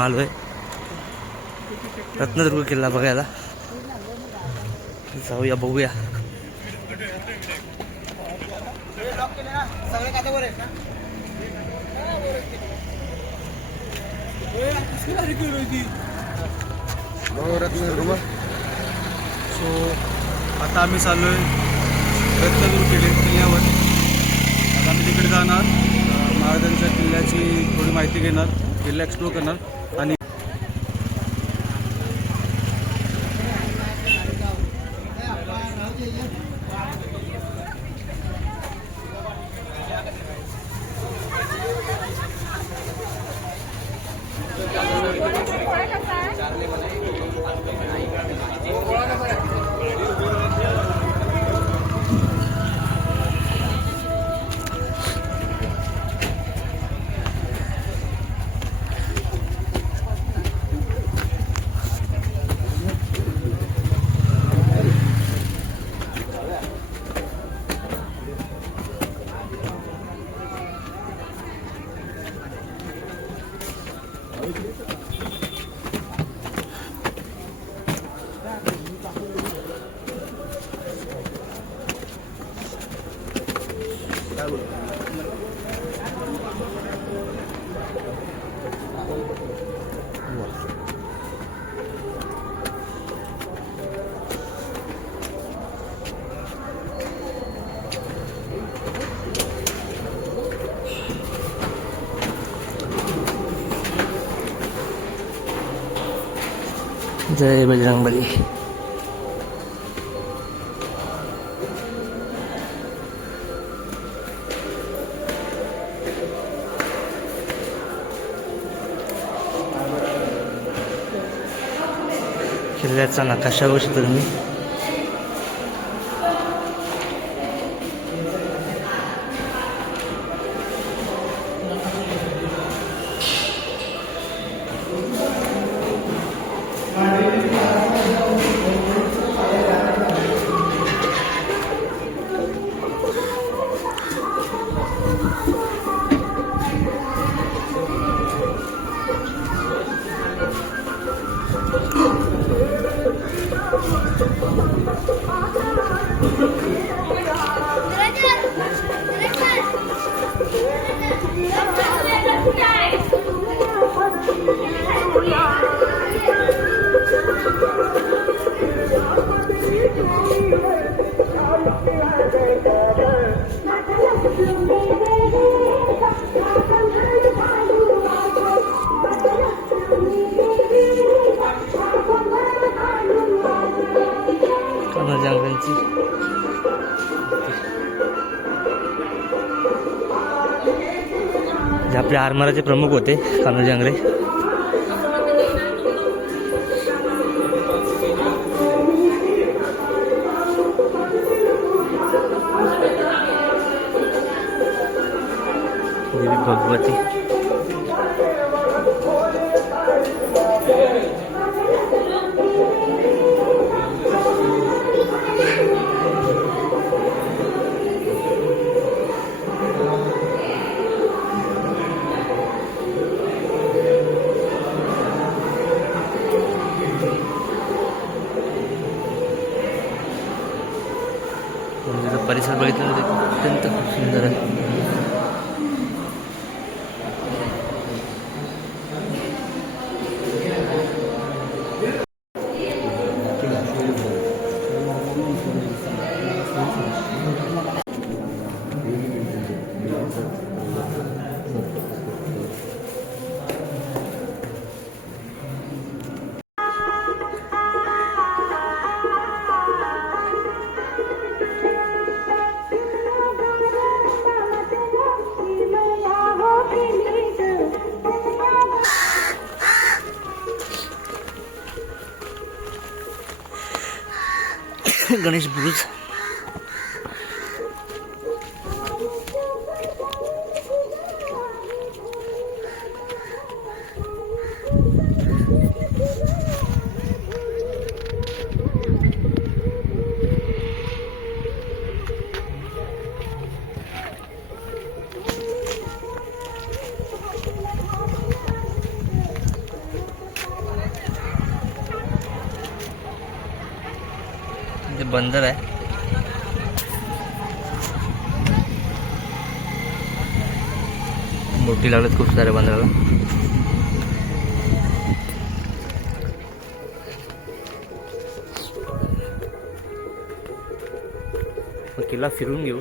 आलो आहे रत्नदुर्ग किल्ला बघायला. जाऊया बघूया. सो आता आम्ही चाललो आहे रत्नदुर्ग किल्ल्यावर. आता आम्ही तिकडे जाणार, महाराजांच्या किल्ल्याची थोडी माहिती घेणार, किल्ला एक्सप्लोर करणार. आणि जय बजरंगबली. किल्ल्याचा नकाशा बघू शकता तुम्ही. जे आपले आरमाराचे प्रमुख होते कान्होजी आंग्रे. देवी भगवती. परिसर बघितला अत्यंत खूप सुंदर आहे. गणेश बुरुज. ते बंदर आहे. मोठी लागत खूप साऱ्या बंदराला. किल्ला फिरून घेऊ,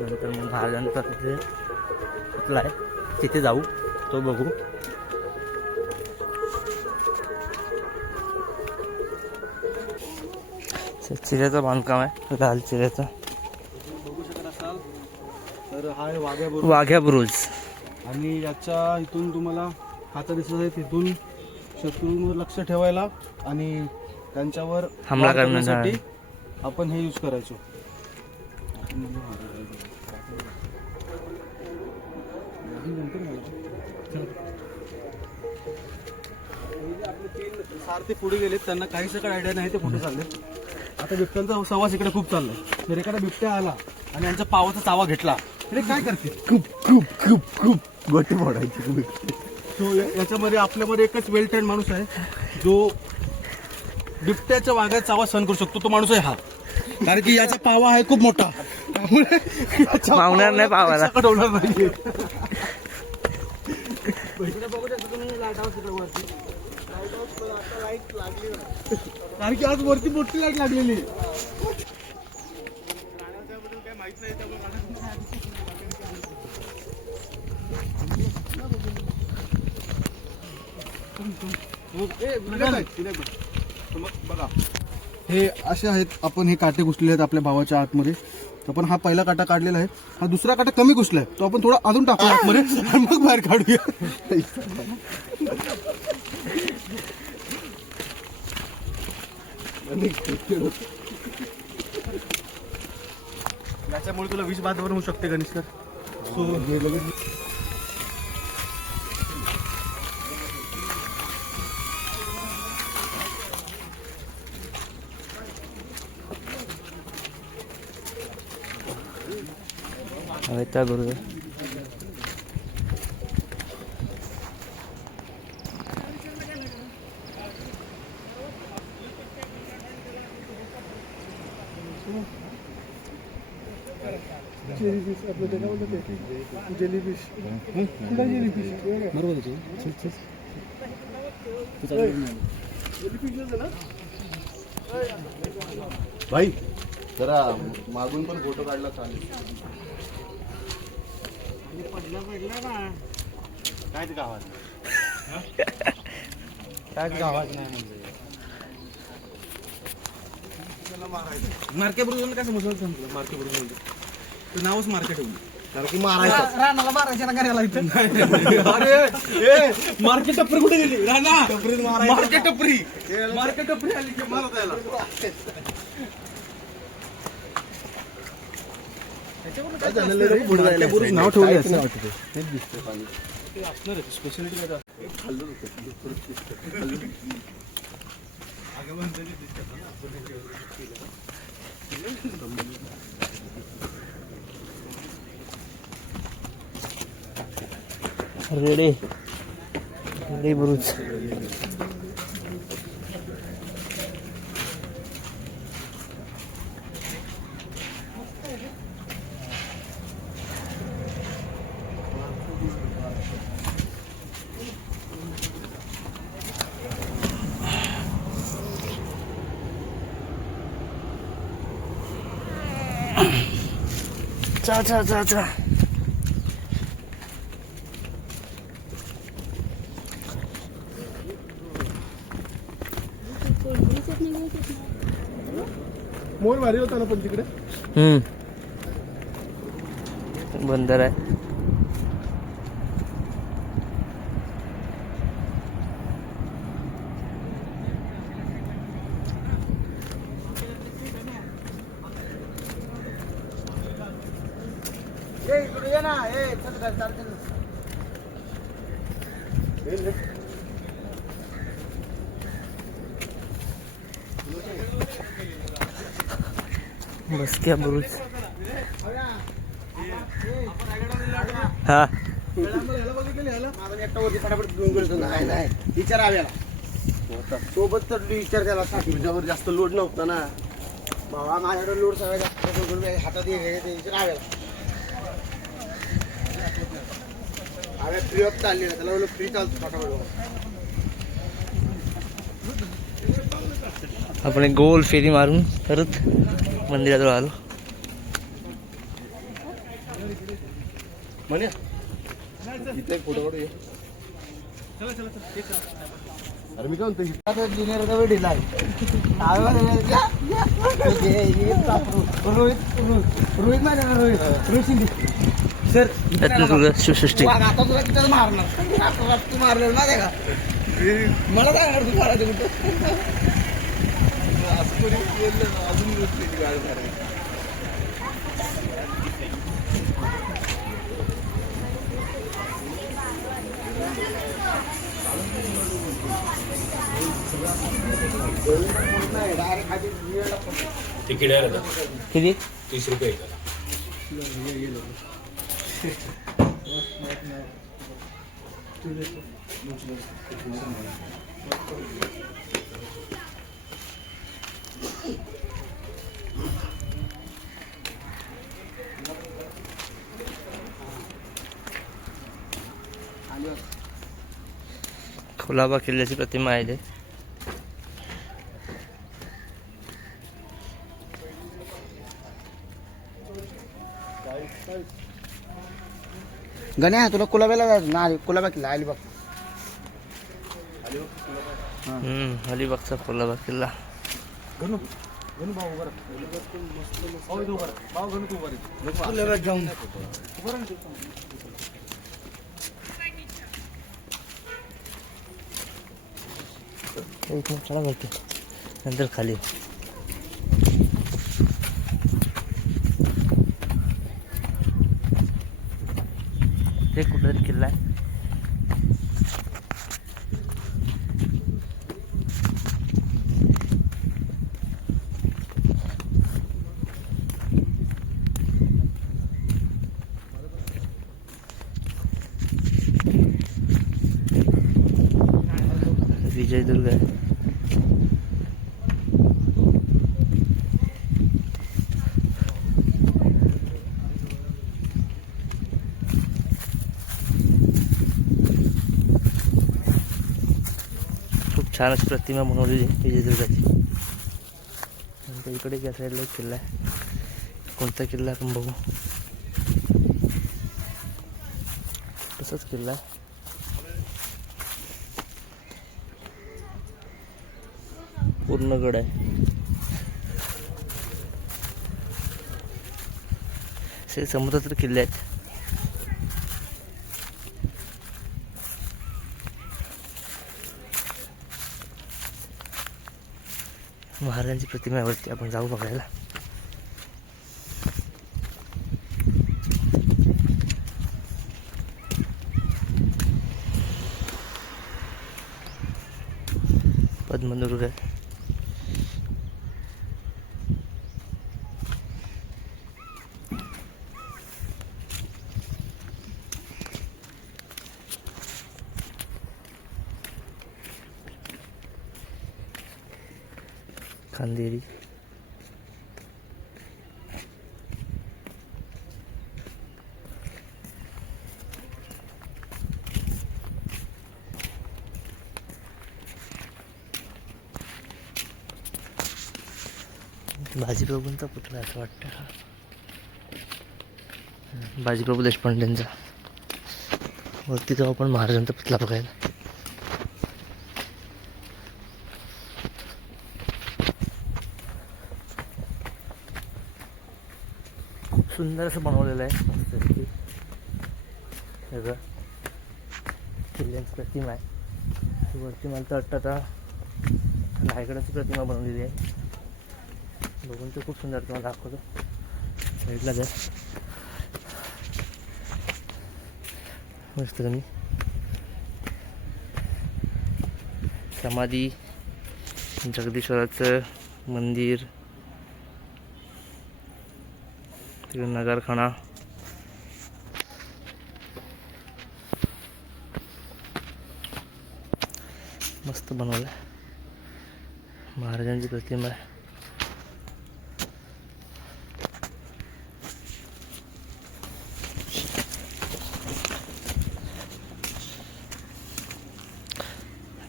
नंतर मग महाराजांचा तिथे पुतळा आहे तिथे जाऊ, तो बघू. चिऱ्याचं बांधकाम आहे, लाल चिऱ्याचं. बघू शकत असाल तर हा आहे वाघ्या बुरुज. वाघ्या बुरुज. आणि याच्या इथून तुम्हाला खाता दिसत आहे, तिथून शत्रूंवर लक्ष ठेवायला आणि त्यांच्यावर हमला वार करण्यासाठी आपण हे यूज करायचो. आपले 3 सारथी पुढे गेलेत, त्यांना काही सकाळ आयडिया नाही ते कुठे चालले. आता बिबट्यांचा सहवास इकडे खूप चाललाय. जर एखादा बिबट्या आला आणि यांच्या पावाचा चावा घेतला तरी काय करते, खूप खूप खूप खूप गोटी फोडायची. सो याच्यामध्ये आपल्यामध्ये एकच वेल ट्रेन माणूस आहे जो बिबट्याच्या वाघाचा चावा सहन करू शकतो. तो माणूस आहे हा, कारण की याचा पावा आहे खूप मोठा, त्यामुळे याच्या मावणार नाही पावाला. होणार नाही. कारण की आज वरती मोठी लाईट लागलेली. बघा हे असे आहेत, आपण हे काटे घुसलेले आहेत आपल्या भावाच्या आतमध्ये. आपण हा पहिला काटा काढलेला आहे, हा दुसरा काटा कमी घुसलाय, तो आपण थोडा अजून टाकू आतमध्ये आणि मग बाहेर काढूया. याच्यामुळे तुला विष बाधवर होऊ शकते गणेशकर. सो हे लगेच त्या बरोबर. जेलीफिश आपलं त्याला बोलत जेलीफिश भाई जरा मागून पण फोटो काढला चालेल. कायच गावात नाही मार्के बरोबर काय समजलं. मार्के बरोबर ते नावच मार्केट होईल, कारण की राणाला मारायचं ना घराला इथं. अरे मार्केट टपरी कुठे गेली राणा? मार्केट टपरी आली की मारत यायला. नाव ठेवलं स्पेशालिटी काय रेडे रेडे बुरुज. चा चा चा चा. मोर भारी होता ना पण तिकडे. बंदर आहे. बस क्या बुरुज. हा विचाराव्या सोबत तर विचार केला तुझ्यावर जास्त लोड नव्हता ना बाबा. माझ्याकडे लोड सगळ्या जास्त हातात आम्ही फ्री ऑफ चालली ना त्याला फ्री चालतो फटाफट. आपण एक गोल फेरी मारून परत मंदिराजवळ आलो. म्हणे इथे फोटो काढू. अरे मी काय म्हणतो ज्युनियरचा वेळ दिला रोहित माहिती ना रोहित शिंदे सर. शिवसृष्टी आता तुला तिथं मारणार तू मारलं ना का मला सांगणार तू मारायचं कुठं अजून गाडी मारायची. तिकीट आहे ना किती 30 रुपये आहे कुलाबा किल्ल्याची प्रतिमा आहे. गण्या तुला कुलाब्याला जायचं ना. कुलाबा किल्ला अलिबाग. अलिबागचा कुलाबा किल्ला. गणू गणू भाऊ बरं भाऊ गणू तू बरं कुलाब्यात जाऊन इथून चढा करतो नंतर खाली. ते कुठं किल्ला आहे. विजयदुर्ग आहे. खूप छान अशी प्रतिमा बनवलेली आहे विजयदुर्गाची. नंतर इकडे या साईडला एक किल्ला आहे. कोणता किल्ला आपण बघू. तसाच किल्ला आहे. पूर्ण गड आहे. असे समुद्रातील किल्ले आहेत. महाराजांची प्रतिमा वरती आपण जाऊ बघायला. पद्मदुर्ग आहे. खांदेरी. बाजीप्रभूंचा पुतळा असं वाटतं. बाजीप्रभू देशपांडेंचा. वरती जाऊ आपण महाराजांचा पुतळा बघायला. सुंदर असं बनवलेलं आहे. मस्तपैकी सगळं किल्ल्यांची प्रतिमा आहे. वरती मला तर वाटतं आता रायगडाची प्रतिमा बनवलेली आहे. बघून तर खूप सुंदर तुम्हाला दाखवतो. साईडला जा मस्त कमी समाधी, जगदीश्वराचं मंदिर, तिकडे नगारखाना. मस्त बनवलं आहे. महाराजांची प्रतिमा आहे.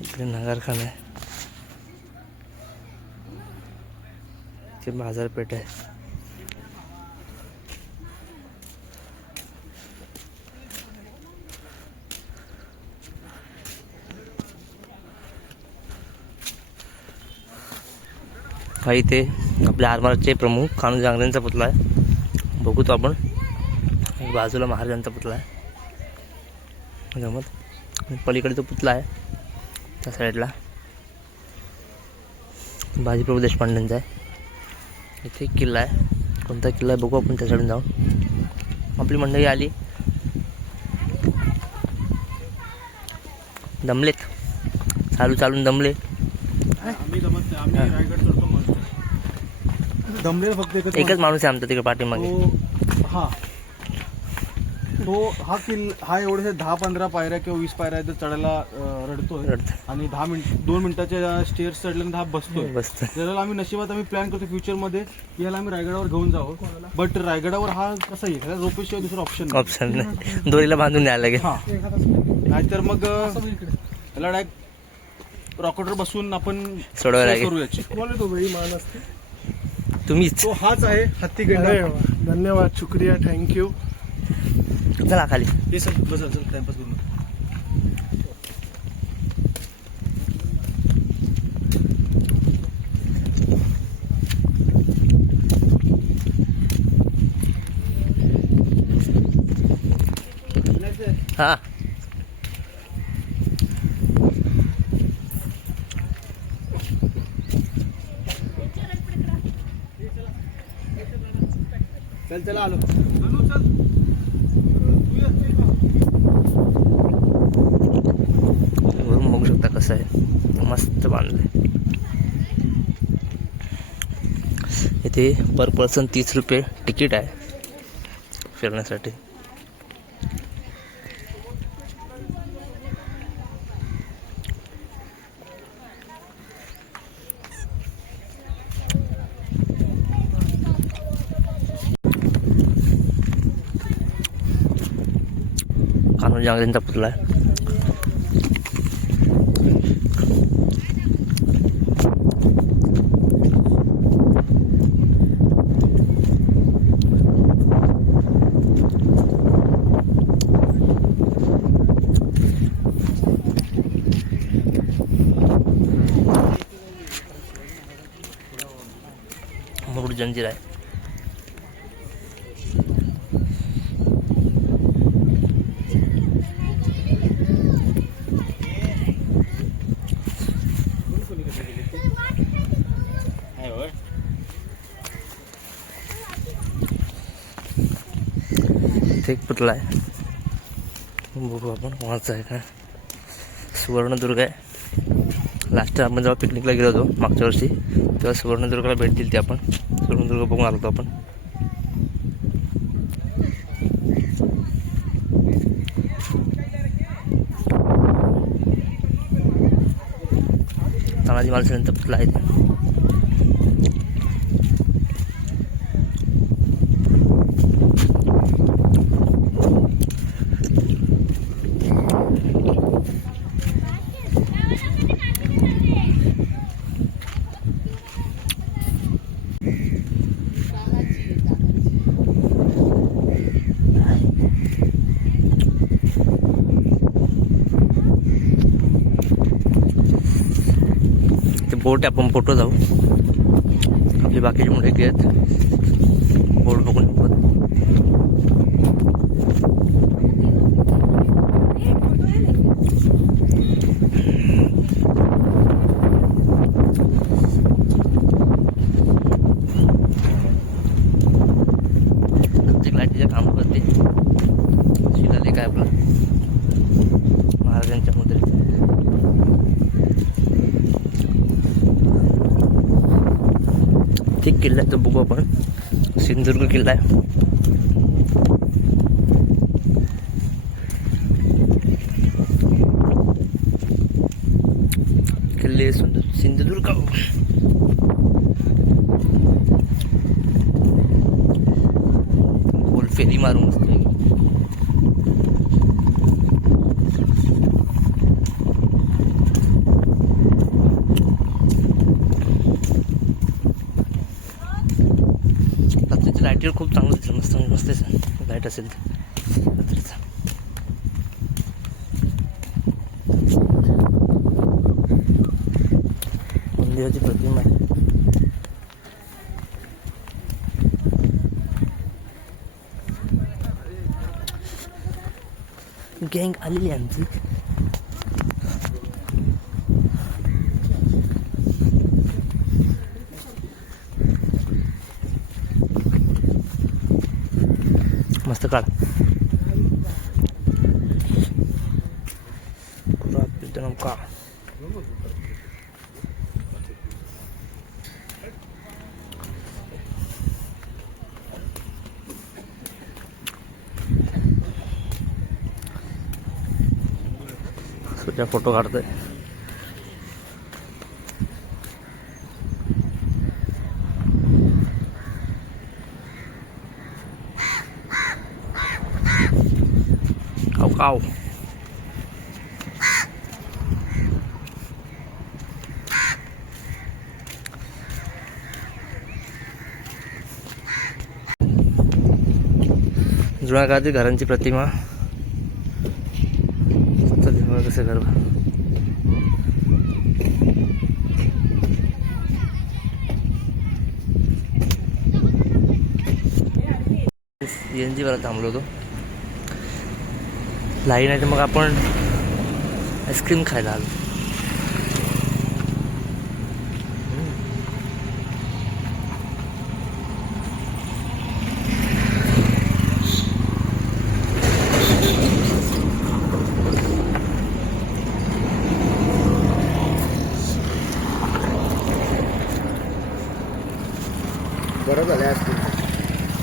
इकडे नगरखाना आहे. इथे बाजारपेठ आहे. हा इथे आपल्या आरमाराचे प्रमुख कान्होजी आंग्रेंचा पुतळा आहे. बघू तो आपण. बाजूला महाराजांचा पुतळा आहे जमत. पलीकडे तो पुतळा आहे त्या साईडला बाजीप्रभू देशपांडेंचा आहे. इथे एक किल्ला आहे. कोणता किल्ला आहे बघू आपण त्या साईडून जाऊन. आपली मंडळी आली. दमलेत. चालून दमले. आम्ही जमत नाही. आम्ही रायगड चढतो मस्त. दमलेला फक्त एकच माणूस आहे आमचा तिकडे पाठीमागे. हा हा एवढे 10-15 पायऱ्या किंवा 20 पायऱ्या तर चढायला रडतोय. आणि 2 मिनिटाच्या स्टेअर्स चढल्यानंतर हा बसतोय. त्याला आम्ही नशिबात आम्ही प्लॅन करतो फ्युचरमध्ये याला आम्ही रायगडावर घेऊन जावं. बट रायगडावर हा कसा येईल रोपेशिवाय दुसरा ऑप्शन नाही. दोरीला बांधून द्यायला लागेल. नाहीतर मग त्याला डायरेक्ट रॉकेटवर बसून आपण सोडवायला करू लागेल. याची. तुम्हीच तो हाच आहे हत्तीगंडा. धन्यवाद, शुक्रिया, थँक्यू. चला खाली. हे सर बस चल टाइमपास करू. हा चला आलो. वरून बघू शकता कसं आहे. मस्त बांधलंय. इथे पर पर्सन 30 रुपये तिकीट आहे फिरण्यासाठी. कान्होजी आंग्रेंचा पुतळा आहे. मुरुड जंजीर आहे. इथे एक पुतळा आहे. बघू आपण कोणाचा आहे का. सुवर्णदुर्ग आहे. लास्ट टाइम आपण जेव्हा पिकनिकला गेलो होतो मागच्या वर्षी तेव्हा सुवर्णदुर्गाला भेट दिली ती आपण. सुवर्णदुर्ग बघून आलो होतो आपण. तानाजी मालुसरेंचा पुतळा आहे ते. बोट आपण फोटो जाऊ. आपली बाकीची मुले आहेत बोट बघून प्रत्येक लाईटीच्या काम करते. शिलालेख आहे आपला महाराजांच्या मुद्रेत. ठीक किल्ला आहे तो बघू आपण. सिंधुदुर्ग किल्ला आहे. आलेले सिंधुदुर्ग. गोल फेरी मारून मस्त. रात्रीच्या लाईटीवर खूप चांगलं दिसलं. मस्त मस्त लाईट असेल तर रात्रीचा. मंदिराची प्रतिमा आहे. गँग आलेली आमची. मस्त काढ. पुरा एकदम का सध्या फोटो काढतोय. काव जुन्या काळातील घरांची प्रतिमा. कसं घर CNG वर थांबलो होतो. लाईन आहे तर मग आपण आईस्क्रीम खायला आलो. बरं झालं आईस्क्रीम.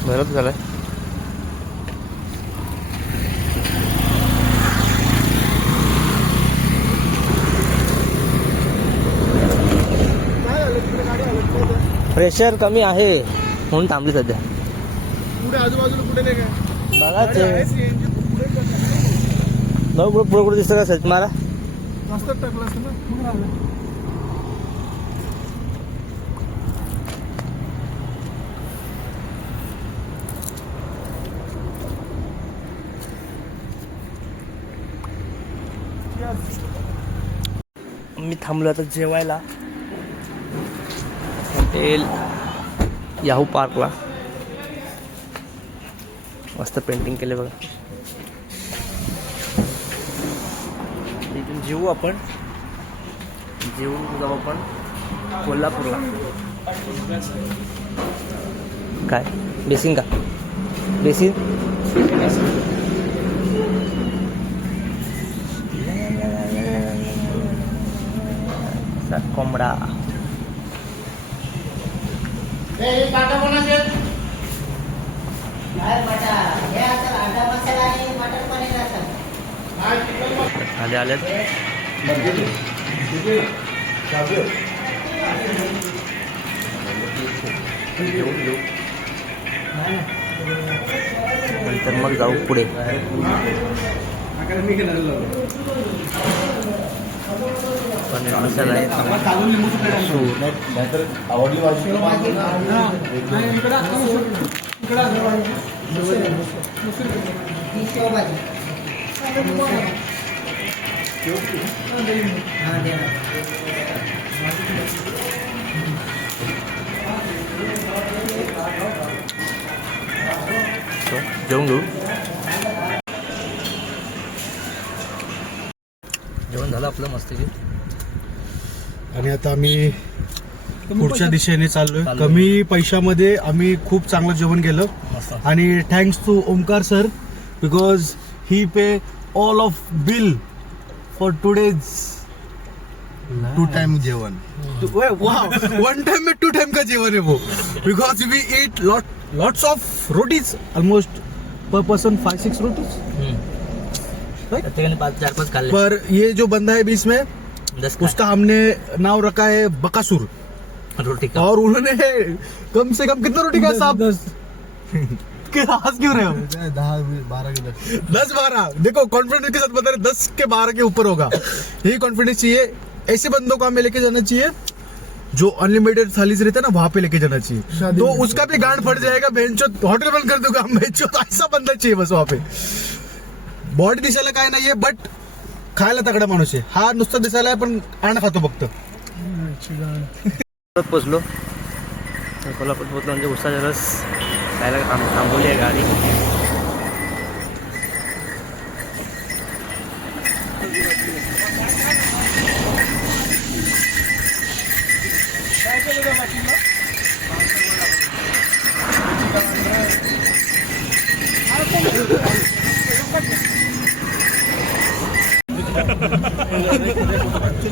बरंच झालंय. प्रेशर कमी आहे म्हणून थांबली सध्या. पुढे आजूबाजूला कुठे नाही काय बघाच पुढे पुढे पुढे दिसतं का सच मला. मस्त टाकलं असतं ना. मी थांबलो आता जेवायला हॉटेल याहू पार्कला. मस्त पेंटिंग केले बघा. इथून जेवू आपण. जेवून जाऊ आपण कोल्हापूरला. काय बेसिन का बेसिन. कोंबडा आले आले. नंतर मग जाऊ पुढे. पनीर मसाला आहे. आवडली जेवून घेऊ. जेवण झालं आपलं मस्त की. आणि आता आम्ही पुढच्या दिशेने चाललोय. कमी पैशामध्ये आम्ही खूप चांगलं जेवण केलं. आणि thanks to Omkar sir because he pay all of bill for today's 2 time जेवण. वन टाइम में 2 टाइम का जेवण है वो. Because we eat lots of rotis almost per person 5-6 rotis. प्रत्येकाने 5-4 खाल्ले. पर ये जो बंदा है बीच में 10 का? उसका हमने नाम रखा है बकासुर। रोटी का और उन्होंने कम से कम कितना रोटी खाया साहब? हंस क्यों रहे हो? 10-12 किलो 10-12। देखो कॉन्फिडेंस के साथ बता रहे 10 के 12 के ऊपर होगा। यही कॉन्फिडेंस चाहिए। ऐसे बंदों को हमें लेके जाना चाहिए जो अनलिमिटेड थाली से रहता है ना, वहां पे लेके जाना चाहिए। तो उसका भी गांड फट जाएगा, बेंचो होटल बंद कर दूंगा बेंचो। ऐसा बंदा चाहिए बस वहां पे। बॉडी दिसायला काय नाहीये, बट खायला तगडा माणूस आहे हा। नुसतं दिसायला आहे पण अन्न खातो फक्त। परत पोचलो कोल्हापूर पोचलो म्हणजे उसाचा रस खायला थांबवली आहे गाडी.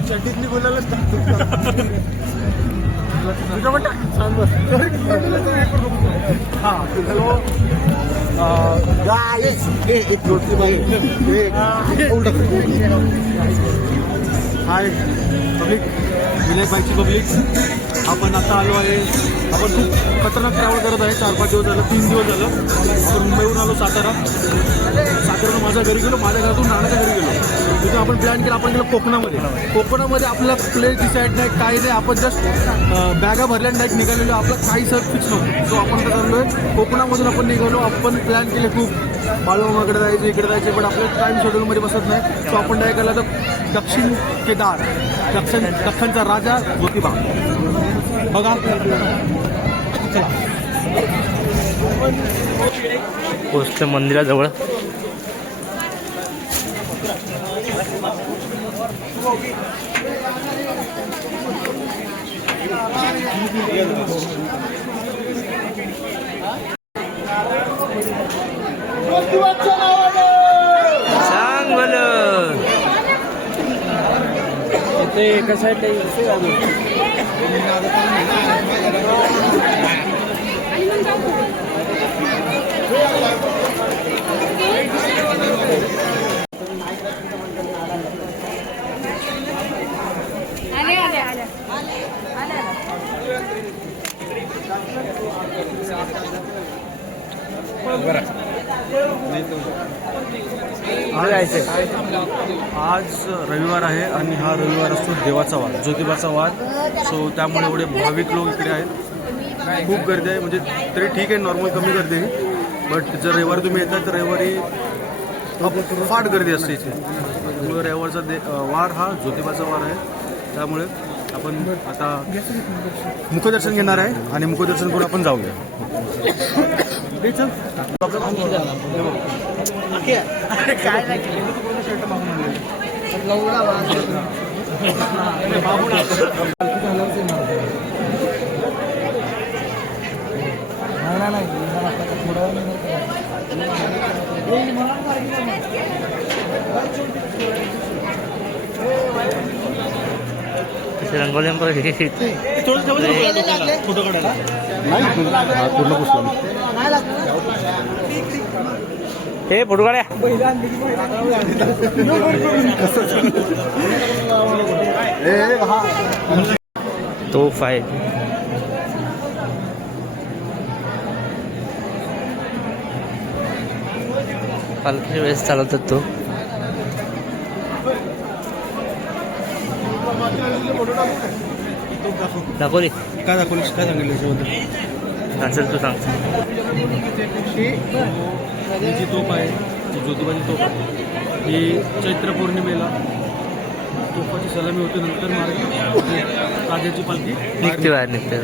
चड्डीतली बोलायलाच हाय पब्लिक, विनायक बाईकची पब्लिक. आपण आता आलो आहे. आपण खूप खतरनाक ट्रॅव्हल करत आहे. 4-5 दिवस झालं, 3 दिवस झालं. आपण मुंबईवरून आलो साताऱ्यावरून माझ्या घरी गेलो. माझ्या घरातून नानाच्या घरी गेलो. तिथे आपण प्लॅन केला. आपण गेलो कोकणामध्ये आपल्याला प्लेस डिसाईड नाही, काही नाही. आपण जस्ट बॅगा भरल्या डायरेक्ट निघालेलो. आपलं काही सर फिक्स नव्हतं. सो आपण आता चाललोय कोकणामधून. आपण निघालो. आपण प्लॅन केले खूप, बाळूमामाकडे जायचं, इकडे जायचे, पण आपल्या टाईम शेड्यूलमध्ये बसत नाही. सो आपण डायरेक्ट आला तर दक्षिण केदार, दख्खनचा राजा ज्योतिबा बघा. चला पोचलो मंदिराजवळ. सांग बोल. ते एका साईडला आज रविवार आहे आणि हा रविवार असतो देवाचा वार, ज्योतिबाचा वार. सो त्यामुळे एवढे भाविक लोक इकडे आहेत. खूप गर्दी आहे. म्हणजे तरी ठीक आहे, नॉर्मल कमी गर्दी आहे. बट जर रविवारी तुम्ही येतात तर रविवारी फाट गर्दी असते इथे. त्यामुळे रविवारचा वार हा ज्योतिबाचा वार आहे. त्यामुळे आपण आता मुखदर्शन घेणार आहे आणि मुखदर्शन करून आपण जाऊया. रंगोली फोटो काढायला पूर्ण पुसला. हे फोटो काढ्या. तोफ आहे. पालखी वेळेस चालवतात तो. दाखवली काय दाखवलीस, काय सांगितलं याच्याबद्दल? असेल तू सांग. ही जी तोफ आहे ती ज्योतिबाची तोफ आहे. ही चैत्र पौर्णिमेला तोफाची सलामी होते. नंतर राजाची पालखी निघते बाहेर निघते.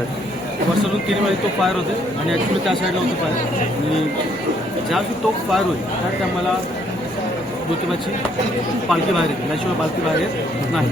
वर्षातून 3 वेळी तोफ फायर होते आणि ॲक्च्युली त्या साईडला होतं फायर. आणि ज्यावेळी तोफ फायर होईल त्या मला ज्योतिबाची पालखी बाहेर येते. त्याशिवाय पालखी बाहेर येत नाही.